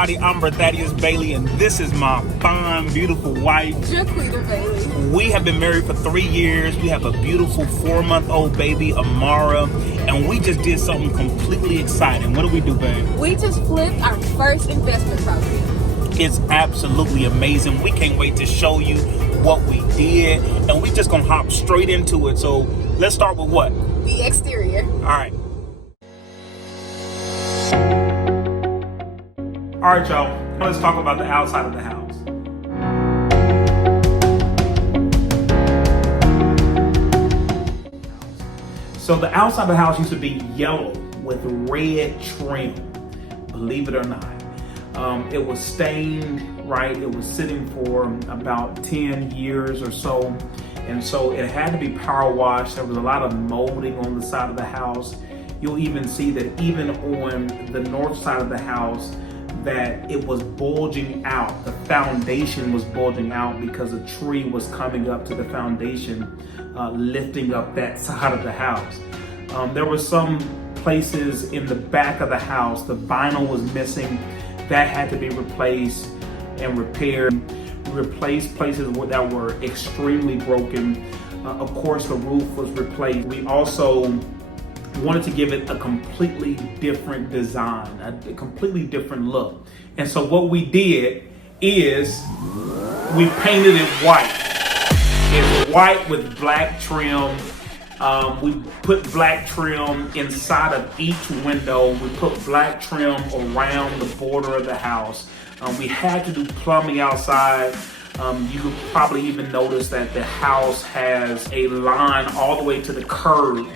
everybody, I'm Berthaddaeus Bailey, and this is my fine, beautiful wife, Jaquita Bailey. We have been married for 3 years. We have a beautiful 4-month-old baby, Amara, and we just did something completely exciting. What did we do, babe? We just flipped our first investment property. It's absolutely amazing. We can't wait to show you what we did, and we just gonna hop straight into it. So let's start with what? The exterior. All right. All right, y'all. Let's talk about the outside of the house. So the outside of the house used to be yellow with red trim, believe it or not. It was stained, right? It was sitting for about 10 years or so. And so it had to be power washed. There was a lot of molding on the side of the house. You'll even see that even on the north side of the house, that it was bulging out. The foundation was bulging out because a tree was coming up to the foundation, lifting up that side of the house. There were some places in the back of the house, the vinyl was missing. That had to be replaced and repaired. We replaced places that were extremely broken. Of course, the roof was replaced. We also wanted to give it a completely different design, a completely different look. And so what we did is we painted it white. It's white with black trim. We put black trim inside of each window. We put black trim around the border of the house. We had to do plumbing outside. You could probably even notice that the house has a line all the way to the curb,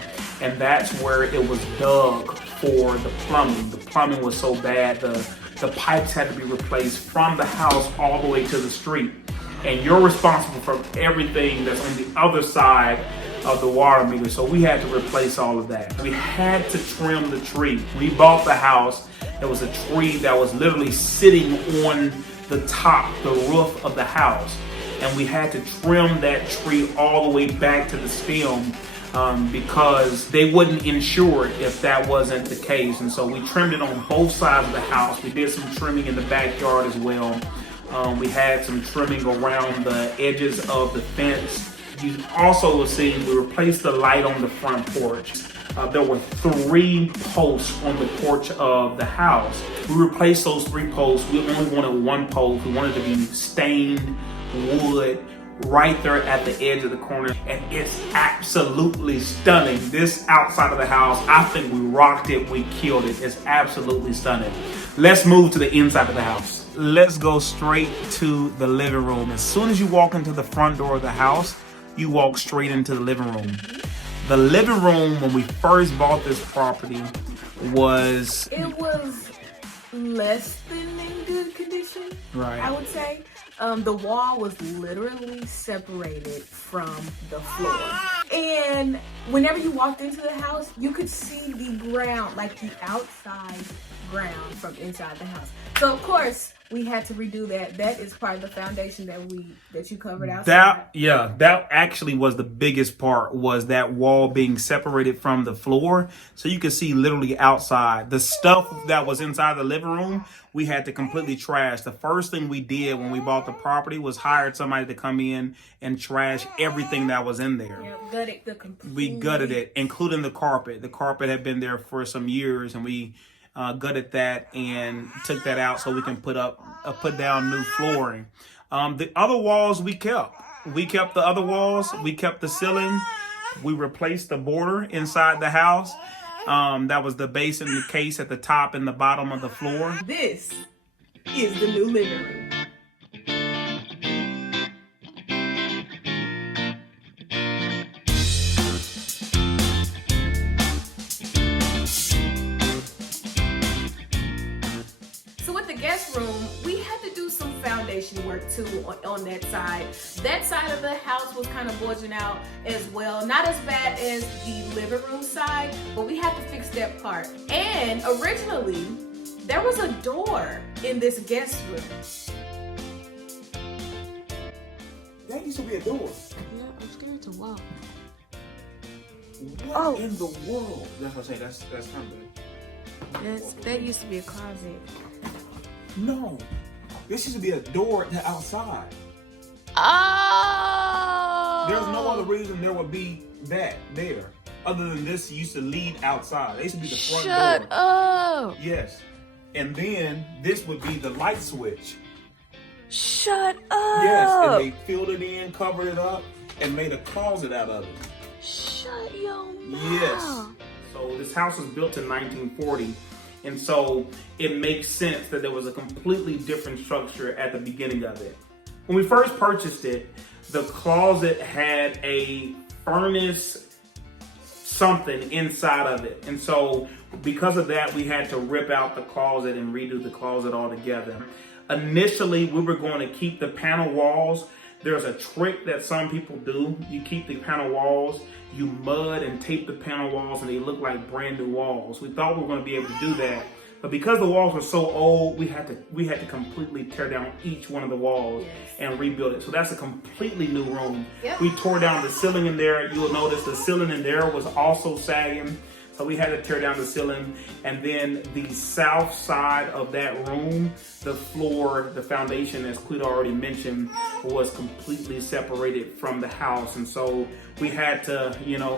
and that's where it was dug for the plumbing. The plumbing was so bad, the pipes had to be replaced from the house all the way to the street. And you're responsible for everything that's on the other side of the water meter. So we had to replace all of that. We had to trim the tree. We bought the house. There was a tree that was literally sitting on the top, the roof of the house. And we had to trim that tree all the way back to the stem because they wouldn't insure it if that wasn't the case. And so we trimmed it on both sides of the house. We did some trimming in the backyard as well. We had some trimming around the edges of the fence. You also will see we replaced the light on the front porch. There were 3 posts on the porch of the house. We replaced those 3 posts. We only wanted 1 post. We wanted to be stained wood right there at the edge of the corner. And it's absolutely stunning. This outside of the house, I think we rocked it. We killed it. It's absolutely stunning. Let's move to the inside of the house. Let's go straight to the living room. As soon as you walk into the front door of the house, you walk straight into the living room. The living room, when we first bought this property, was... It was less than in good condition, right, I would say. The wall was literally separated from the floor. And whenever you walked into the house, you could see the ground, like the outside ground from inside the house. So of course, we had to redo that. That is part of the foundation that you covered outside. That actually was the biggest part, was that wall being separated from the floor. So you could see literally outside. The stuff that was inside the living room, we had to completely trash. The first thing we did when we bought the property was hired somebody to come in and trash everything that was in there. We gutted it, including the carpet. The carpet had been there for some years, and we gutted that and took that out so we can put down new flooring. The other walls we kept. We kept the other walls. We kept the ceiling. We replaced the border inside the house. That was the base and the case at the top and the bottom of the floor. This is the new living room. Guest room, we had to do some foundation work too on that side. That side of the house was kind of bulging out as well. Not as bad as the living room side, but we had to fix that part. And originally, there was a door in this guest room. That used to be a door. Yeah, I'm scared to walk. What in the world? That's what I'm saying. That's kind of That used to be a closet. No. This used to be a door to outside. Oh. There's no other reason there would be that there. Other than this used to lead outside. They used to be the front door. Shut up. Yes. And then this would be the light switch. Shut up. Yes, and they filled it in, covered it up, and made a closet out of it. Shut your mouth. Yes. So this house was built in 1940, and so it makes sense that there was a completely different structure at the beginning of it. When we first purchased it, the closet had a furnace something inside of it. And so because of that, we had to rip out the closet and redo the closet altogether. Initially, we were going to keep the panel walls. There's a trick that some people do. You keep the panel walls, you mud and tape the panel walls, and they look like brand new walls. We thought we were going to be able to do that. But because the walls were so old, we had to completely tear down each one of the walls and rebuild it. So that's a completely new room. Yep. We tore down the ceiling in there. You will notice the ceiling in there was also sagging. So we had to tear down the ceiling. And then the south side of that room, the floor, the foundation, as Quita already mentioned, was completely separated from the house. And so we had to,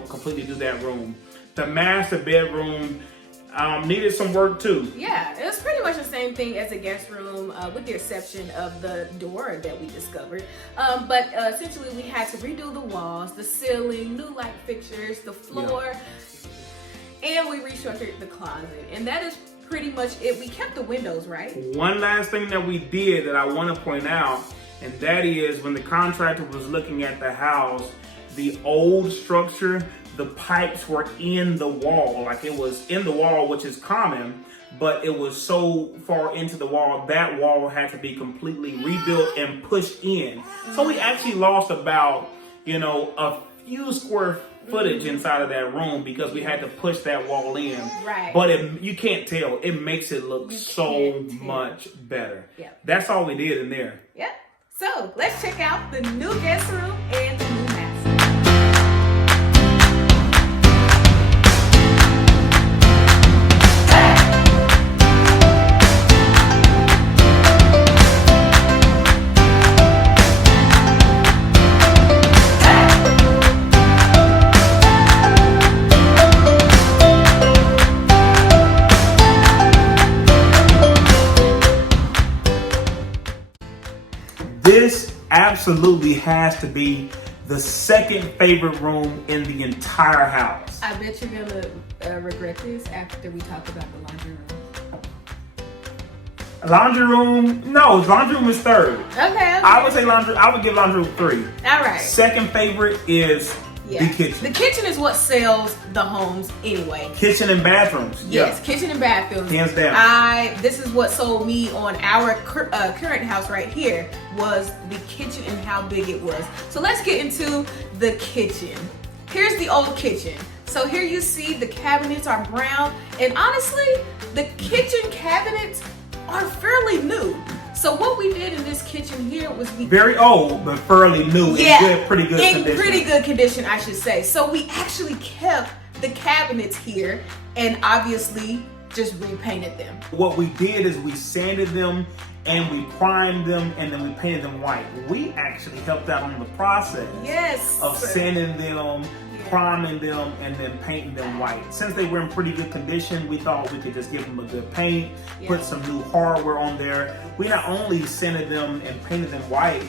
completely do that room. The master bedroom needed some work too. Yeah, it was pretty much the same thing as a guest room, with the exception of the door that we discovered. But essentially, we had to redo the walls, the ceiling, new light fixtures, the floor, and we restructured the closet. And that is pretty much it. We kept the windows, right? One last thing that we did that I want to point out, and that is when the contractor was looking at the house, the old structure, the pipes were in the wall, like it was in the wall, which is common, but it was so far into the wall, that wall had to be completely rebuilt and pushed in. So we actually lost about, a few square footage inside of that room because we had to push that wall in. Right. But you can't tell. It makes it look so much better. Yep. That's all we did in there. Yep. So let's check out the new guest room and the new master. This absolutely has to be the second favorite room in the entire house. I bet you're gonna regret this after we talk about the laundry room. Laundry room? No, laundry room is third. Okay. I would say I would give laundry room 3. All right. Second favorite is the kitchen. The kitchen is what sells the homes anyway. Kitchen and bathrooms. Yes, kitchen and bathrooms. Hands down. This is what sold me on our current house right here, was the kitchen and how big it was. So let's get into the kitchen. Here's the old kitchen. So here you see the cabinets are brown, and honestly, the kitchen cabinets are fairly new. So what we did in this kitchen here was very old, but fairly new. In pretty good condition. In pretty good condition, I should say. So we actually kept the cabinets here and obviously just repainted them. What we did is we sanded them and we primed them and then we painted them white. We actually helped out on the process of sanding them, priming them, and then painting them white. Since they were in pretty good condition, we thought we could just give them a good paint, put some new hardware on there. We not only sanded them and painted them white,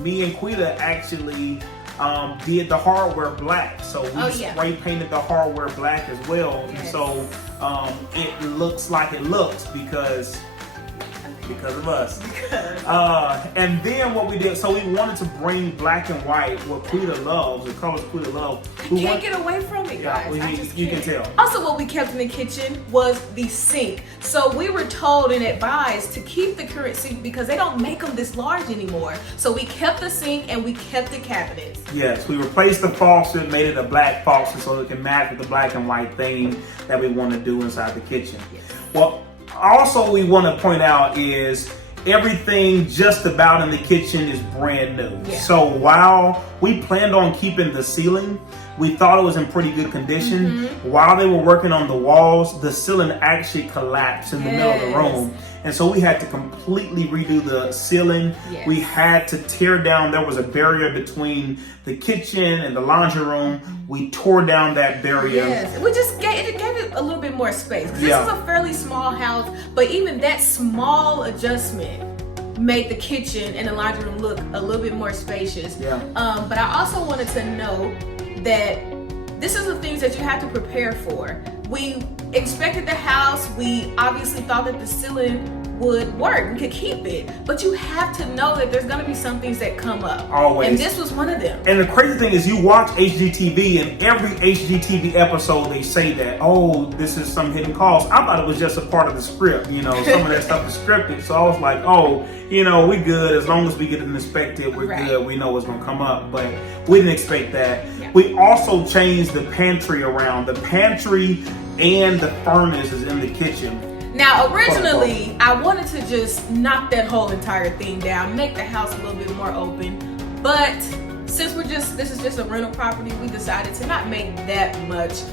me and Quita actually did the hardware black. So we spray painted the hardware black as well. And so it looks like it looks because of us. And then what we did, so we wanted to bring black and white, what Quita loves, the colors Quita loves. We can't get away from it, guys. You can tell. Also, what we kept in the kitchen was the sink. So we were told and advised to keep the current sink because they don't make them this large anymore. So we kept the sink and we kept the cabinets. Yes, we replaced the faucet, made it a black faucet so it can match with the black and white theme that we want to do inside the kitchen. Yes. Well, also we want to point out is everything just about in the kitchen is brand new. So while we planned on keeping the ceiling, we thought it was in pretty good condition. While they were working on the walls, the ceiling actually collapsed in the middle of the room. And so we had to completely redo the ceiling. Yes. We had to tear down, there was a barrier between the kitchen and the laundry room. We tore down that barrier. Yes, we just gave it a little bit more space. This is a fairly small house, but even that small adjustment made the kitchen and the laundry room look a little bit more spacious. Yeah. But I also wanted to note that this is the things that you have to prepare for. We inspected the house. We obviously thought that the ceiling would work. We could keep it. But you have to know that there's going to be some things that come up. Always. And this was one of them. And the crazy thing is you watch HGTV, and every HGTV episode they say that, oh, this is some hidden cost. I thought it was just a part of the script. You know, some of that stuff is scripted. So I was like, oh, you know, we good. As long as we get it inspected, we're good. We know what's going to come up. But we didn't expect that. Yeah. We also changed the pantry around. The pantry and the furnace is in the kitchen. Now, originally, I wanted to just knock that whole entire thing down, make the house a little bit more open. But since this is just a rental property, we decided to not make that much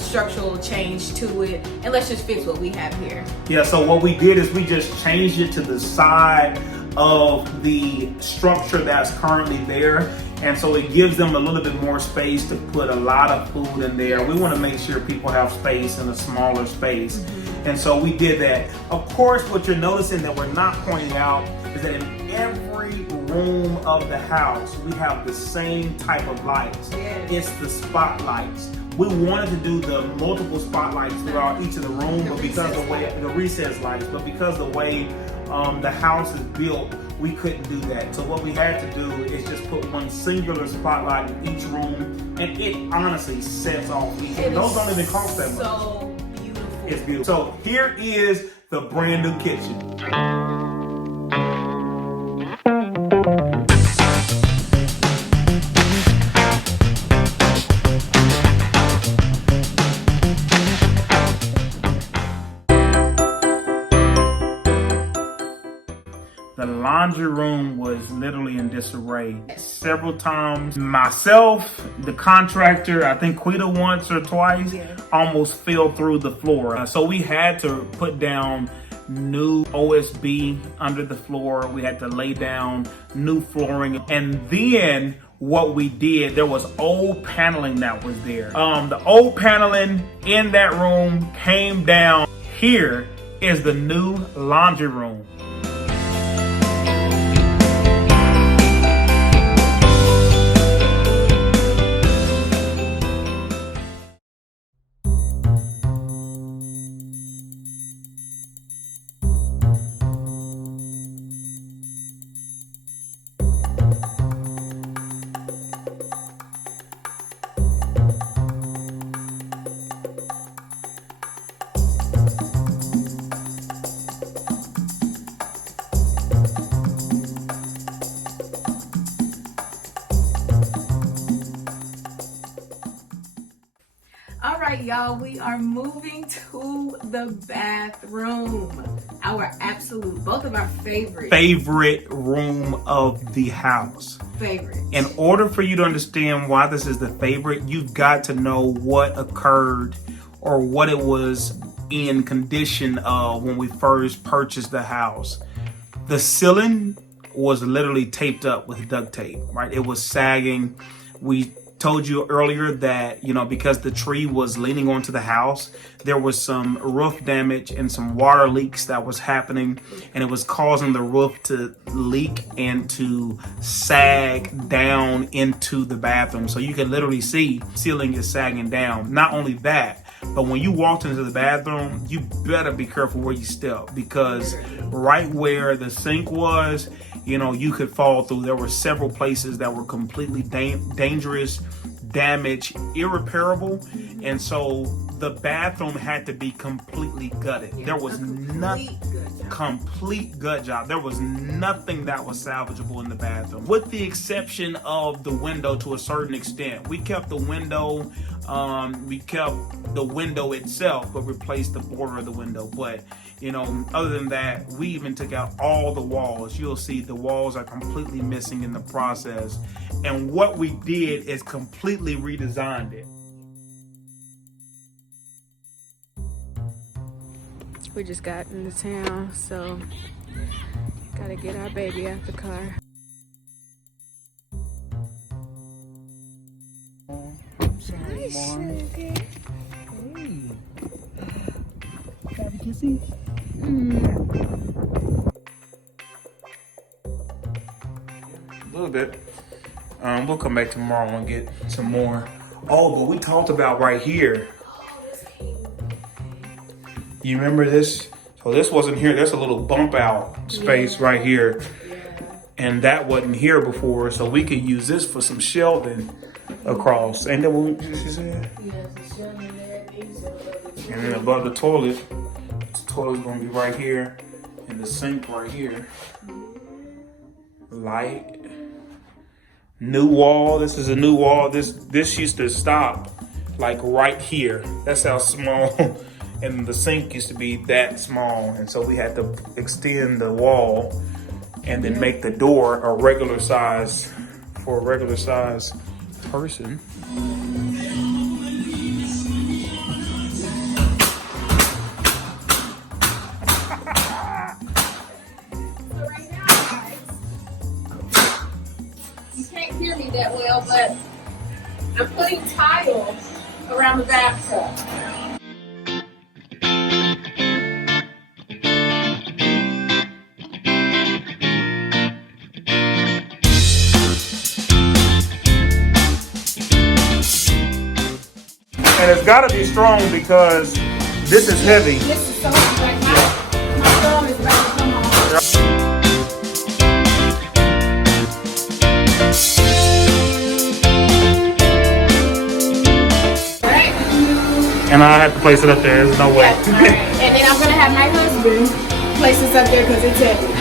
structural change to it, and let's just fix what we have here. Yeah, so what we did is we just changed it to the side of the structure that's currently there. And so it gives them a little bit more space to put a lot of food in there. We want to make sure people have space in a smaller space. Mm-hmm. And so we did that. Of course, what you're noticing that we're not pointing out is that in every room of the house, we have the same type of lights. Yes. It's the spotlights. We wanted to do the multiple spotlights throughout each of the room, but because the way the recess lights, but because the way the house is built, we couldn't do that. So what we had to do is just put one singular spotlight in each room, and it honestly sets off each. And those don't even cost that much. So beautiful. It's beautiful. So here is the brand new kitchen. The laundry room was literally in disarray. Several times, myself, the contractor, I think Quita once or twice, almost fell through the floor. So we had to put down new OSB under the floor. We had to lay down new flooring. And then what we did, there was old paneling that was there. The old paneling in that room came down. Here is the new laundry room. All right, y'all, we are moving to the bathroom. Our absolute, both of our favorite room of the house. Favorite. In order for you to understand why this is the favorite, you've got to know what occurred or what it was in condition of when we first purchased the house. The ceiling was literally taped up with duct tape, right? It was sagging. We told you earlier that, you know, because the tree was leaning onto the house, there was some roof damage and some water leaks that was happening, and it was causing the roof to leak and to sag down into the bathroom. So you can literally see ceiling is sagging down. Not only that, but when you walked into the bathroom, you better be careful where you step, because right where the sink was, you know, you could fall through. There were several places that were completely dangerous, damaged, irreparable. And so the bathroom had to be completely gutted. There was nothing, complete gut job. There was nothing that was salvageable in the bathroom, with the exception of the window to a certain extent. We kept the window, itself, but replaced the border of the window. But, you know, other than that, we even took out all the walls. You'll see the walls are completely missing in the process. And what we did is completely redesigned it. We just got into town, so gotta get our baby out the car. Sorry, Mom. Hey. Got a kissy? A little bit. We'll come back tomorrow and get some more. Oh, but we talked about right here. You remember this? So this wasn't here. There's a little bump out space right here. And that wasn't here before. So we could use this for some shelving across. Ain't that what you said? And then above the toilet's gonna be right here. And the sink right here. Light. New wall. This is a new wall. This used to stop like right here. That's how small. And the sink used to be that small. And so we had to extend the wall and then make the door a regular size for a regular size person. Hear me that well, but I'm putting tile around the bathtub. And it's got to be strong because this is heavy. This is so like my thumb is about to come off. And I have to place it up there. There's no way. Yes, right. And then I'm gonna have my husband place this up there because it's heavy.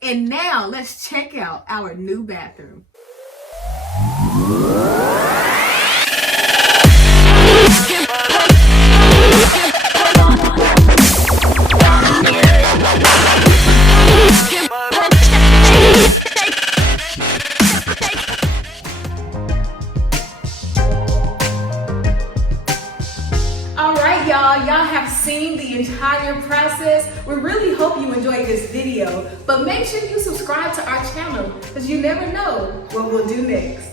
And now let's check out our new bathroom. Y'all have seen the entire process. We really hope you enjoyed this video, but make sure you subscribe to our channel because you never know what we'll do next.